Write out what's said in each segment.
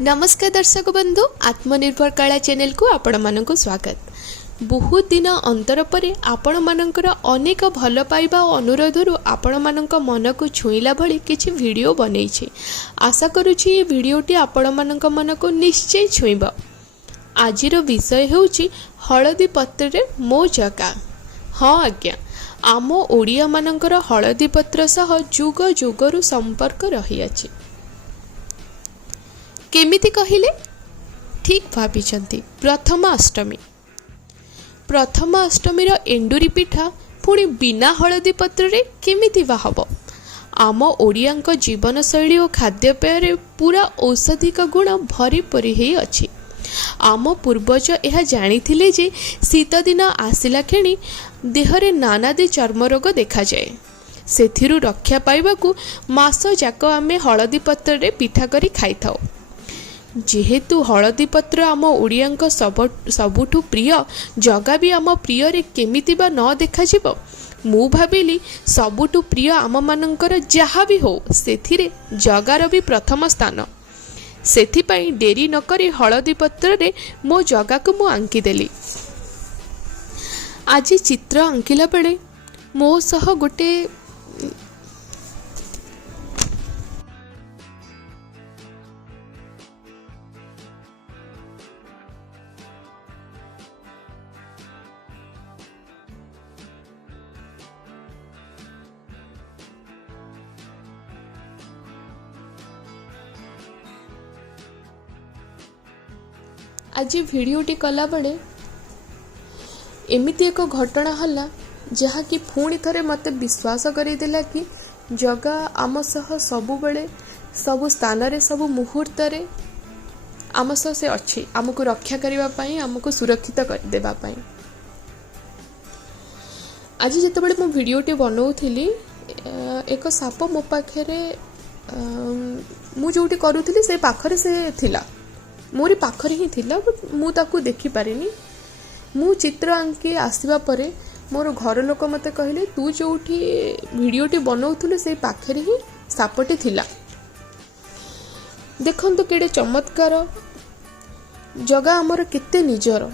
नमस्कार दर्शक बंधु आत्मनिर्भर कला चैनल को आपण मानक स्वागत। बहुत दिन अंतर परे आपण मानकर अनेक भल पाइबा और अनुरोध आपण मानक मन को छुईला भली किछि वीडियो बनैछि। आशा करुछि ये वीडियोटी आपण मानक मन को निश्चय छुईब। आजिर विषय हेउछि हळदी पत्र रे मो जगा। हाँ आज्ञा, आम ओडिया मानकर हळदी पत्र सह जुग जुगरु संपर्क रही अछि। केमिति कहिले? ठीक भाविचंती, प्रथम अष्टमी एंडुरी पिठा पुणी बिना हळदी पत्र रे केमिति बाहब? आम ओडियांक जीवन शैली और खाद्यपेय रे पूरा औषधिक गुण भरी परी ही अछि। आम पूर्वज यह जानिथिले जे शीत दिन आसिला खेणी देहरे नानादी चर्म रोग देखा जाए। सेथिरु रक्षा पाइबाकू मास जाक आमे हळदी पत्र रे पिठा करी खाइथाओ। जेहेतु हळदी पत्र आम ओडियांक सबुठु प्रिय, जगा भी आम प्रिय रे केमिति बा न देखा जिवो। मु भाबिली सबुठु प्रिय आम मानकर जहा भी हो सेथिरे जगार भी प्रथम स्थान। सेथिपाई डेरी न करी हळदी पत्र रे मो जगा को मु आंकी देली। आज चित्र आंकिला बेले मो सह गोटे आज भिडियोटी कला बड़े एमिति एक घटना हला जहा कि पुणी थरे मते विश्वास करदेला कि जगा आम सह सबु बेले सबु स्थान रे सबु मुहूर्त रे आम सह से अच्छी, आमको रक्षा करबा पई, आमको सुरक्षित कर देबा पई। आज जते बेले मो भिडियोटी बनाउथिली एक साप मो पाखरे मु जोटी करूथिली से पाखरे से थिला, मोरी पाखरे ही थिला, मु ताकू देखि पारिनी। मु चित्र आंकी आसवा परे मोर घर लोक मते कहले तू जोठी वीडियोटी बनाउथुले से पाखरे ही सापटी थिला। देखंतु केडे चमत्कार, जगा आमर केते निजर,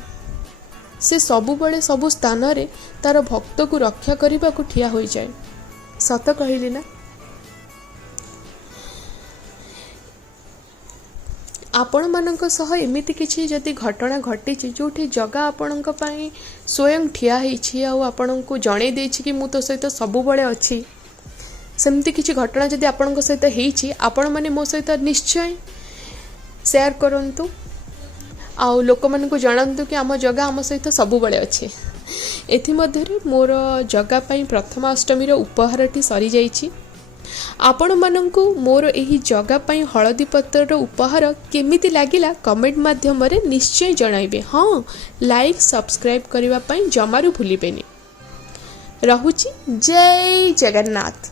से सबु बळे सबु स्थान रे तार भक्त को रक्षा करबा को ठिया होई जाय। सत कहली ना? आपण मानक सह एमिति किछि जदि घटना घटी जोठी जगा आपणक पई स्वयं ठिया होइछि आ आपणको जणे देछि कि मु तो सहित सबु बळे अछि, सेमति किछि घटना जदि आपणक सहित हेइछि आपण माने मो सहित निश्चय शेयर करंतु आ लोक मन को जणांतु कि आम जगा आम सहित सबु बळे अछि। एथि मध्ये मोर जगा पई प्रथम अष्टमी रो उपहारटी सरी जाइछि। आपण मानंकु मोर एही जगा पई हळदी पत्र रो उपहार केमिति लागिला कमेंट माध्यम रे निश्चय जणाइबे। हाँ, लाइक सब्सक्राइब करबा पई जमारू भूलिबेनी। रहुची, जय जगन्नाथ।